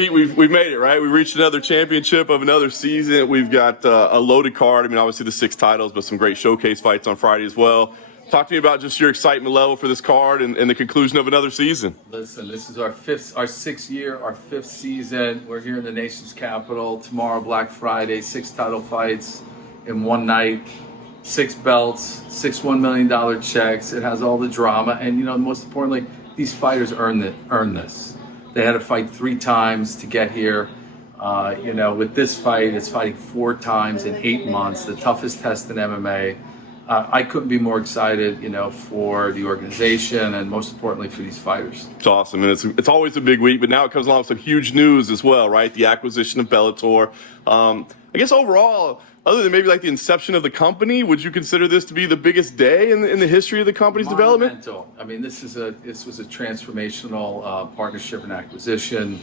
Pete, we've made it, right? We reached another championship of another season. We've got a loaded card. I mean, obviously the 6 titles, but some great showcase fights on Friday as well. Talk to me about just your excitement level for this card and the conclusion of another season. Listen, this is our 6th year, our 5th season. We're here in the nation's capital. Tomorrow, Black Friday, 6 title fights in one night, 6 belts, 6 $1 million checks. It has all the drama, and most importantly, these fighters earn this. They had to fight 3 times to get here. With this fight, it's fighting 4 times in 8 months, the toughest test in MMA. I couldn't be more excited, for the organization and most importantly for these fighters. It's awesome, and it's always a big week, but now it comes along with some huge news as well, right? The acquisition of Bellator. I guess overall, other than maybe like the inception of the company, would you consider this to be the biggest day in the history of the company's development? I mean, this was a transformational partnership and acquisition.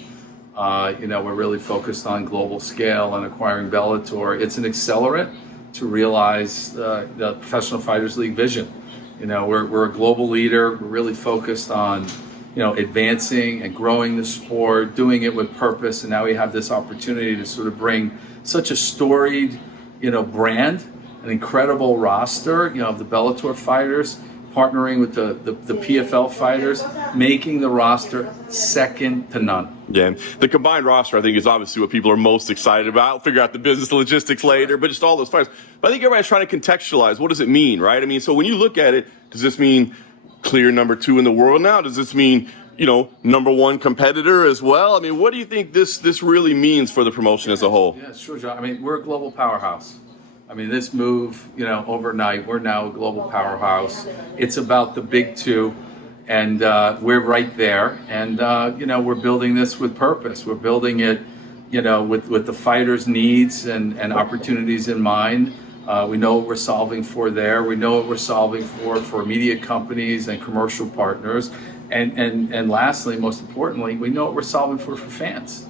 We're really focused on global scale and acquiring Bellator. It's an accelerant to realize the Professional Fighters League vision. We're a global leader. We're really focused on advancing and growing the sport, doing it with purpose, and now we have this opportunity to sort of bring such a storied brand, an incredible roster, of the Bellator fighters, partnering with the PFL fighters, making the roster second to none. Yeah, and the combined roster, I think, is obviously what people are most excited about. We'll figure out the business logistics later, but just all those fighters. But I think everybody's trying to contextualize, what does it mean, right? I mean, so when you look at it, does this mean clear number 2 in the world now? Does this mean, number 1 competitor as well? I mean, what do you think this really means for the promotion as a whole? Yeah, sure, John. I mean, we're a global powerhouse. I mean, this move, overnight, we're now a global powerhouse. It's about the big 2, and we're right there. And, we're building this with purpose. We're building it, with the fighters' needs and opportunities in mind. We know what we're solving for there. We know what we're solving for media companies and commercial partners. And lastly, most importantly, we know what we're solving for fans.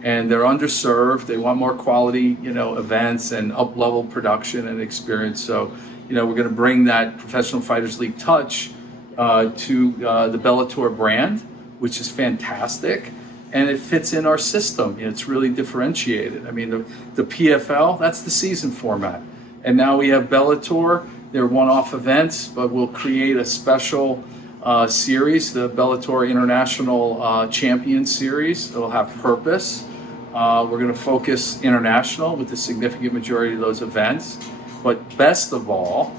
And they're underserved. They want more quality, events and up-level production and experience. So, we're going to bring that Professional Fighters League touch to the Bellator brand, which is fantastic. And it fits in our system. It's really differentiated. I mean, the PFL, that's the season format. And now we have Bellator. They're one-off events, but we'll create a special series, the Bellator International Champion Series. It'll have purpose. We're going to focus international with the significant majority of those events. But best of all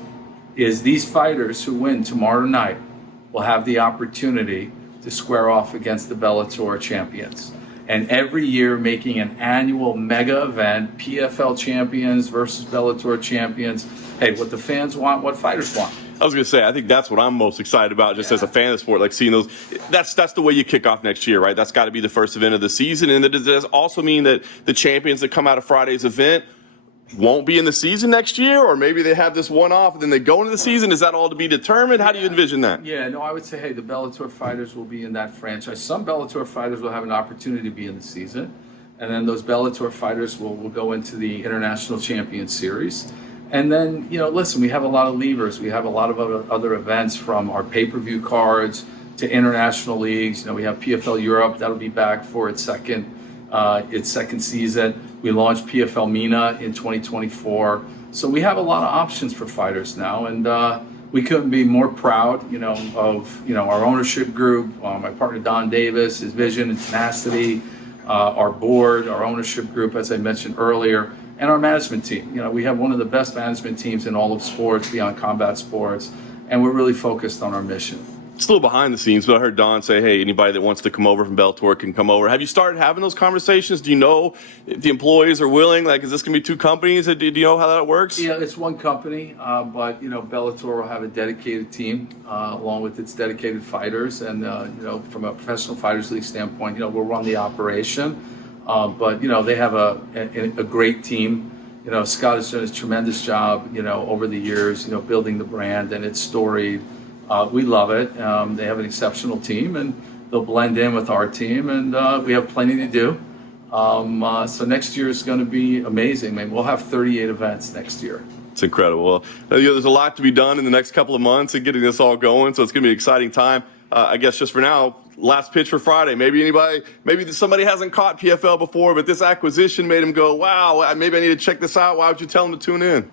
is these fighters who win tomorrow night will have the opportunity to square off against the Bellator champions. And every year making an annual mega event, PFL champions versus Bellator champions. Hey, what the fans want, what fighters want. I was going to say, I think that's what I'm most excited about just as a fan of the sport, like seeing those. That's the way you kick off next year, right? That's got to be the first event of the season. And does that also mean that the champions that come out of Friday's event won't be in the season next year? Or maybe they have this one-off and then they go into the season? Is that all to be determined? How do you envision that? Yeah, no, I would say, hey, the Bellator fighters will be in that franchise. Some Bellator fighters will have an opportunity to be in the season. And then those Bellator fighters will go into the International Champion Series. And then, listen, we have a lot of levers. We have a lot of other events, from our pay-per-view cards to international leagues. We have PFL Europe. That'll be back for its second season. We launched PFL MENA in 2024. So we have a lot of options for fighters now. And we couldn't be more proud, of, our ownership group, my partner Don Davis, his vision and tenacity, our board, our ownership group, as I mentioned earlier, and our management team. We have one of the best management teams in all of sports, beyond combat sports, and we're really focused on our mission. It's a little behind the scenes, but I heard Don say, hey, anybody that wants to come over from Bellator can come over. Have you started having those conversations? Do you know if the employees are willing? Like, is this going to be 2 companies? Do you know how that works? Yeah, it's one company, but, Bellator will have a dedicated team along with its dedicated fighters. And, from a Professional Fighters League standpoint, we'll run the operation. But, they have a great team. Scott has done a tremendous job, over the years, building the brand, and it's storied. We love it. They have an exceptional team, and they'll blend in with our team, and we have plenty to do. So next year is going to be amazing. I mean, we'll have 38 events next year. It's incredible. Well, there's a lot to be done in the next couple of months and getting this all going, so it's going to be an exciting time. I guess just for now, last pitch for Friday. Maybe somebody hasn't caught PFL before, but this acquisition made him go, wow, maybe I need to check this out. Why would you tell him to tune in?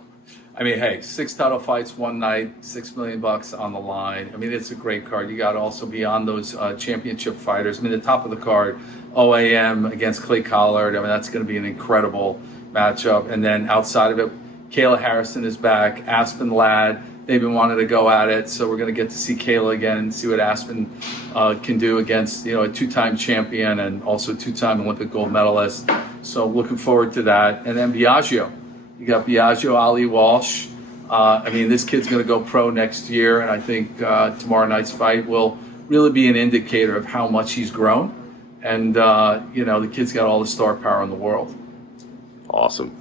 I mean, hey, 6 title fights one night, $6 million on the line. I mean, it's a great card. You got to also be on those championship fighters. I mean, the top of the card, OAM against Clay Collard. I mean, that's going to be an incredible matchup. And then outside of it, Kayla Harrison is back, Aspen Ladd. They've been wanting to go at it, so we're going to get to see Kayla again and see what Aspen can do against, a two-time champion and also two-time Olympic gold medalist. So looking forward to that. And then Biagio. You got Biagio Ali Walsh. I mean, this kid's going to go pro next year, and I think tomorrow night's fight will really be an indicator of how much he's grown. And, the kid's got all the star power in the world. Awesome.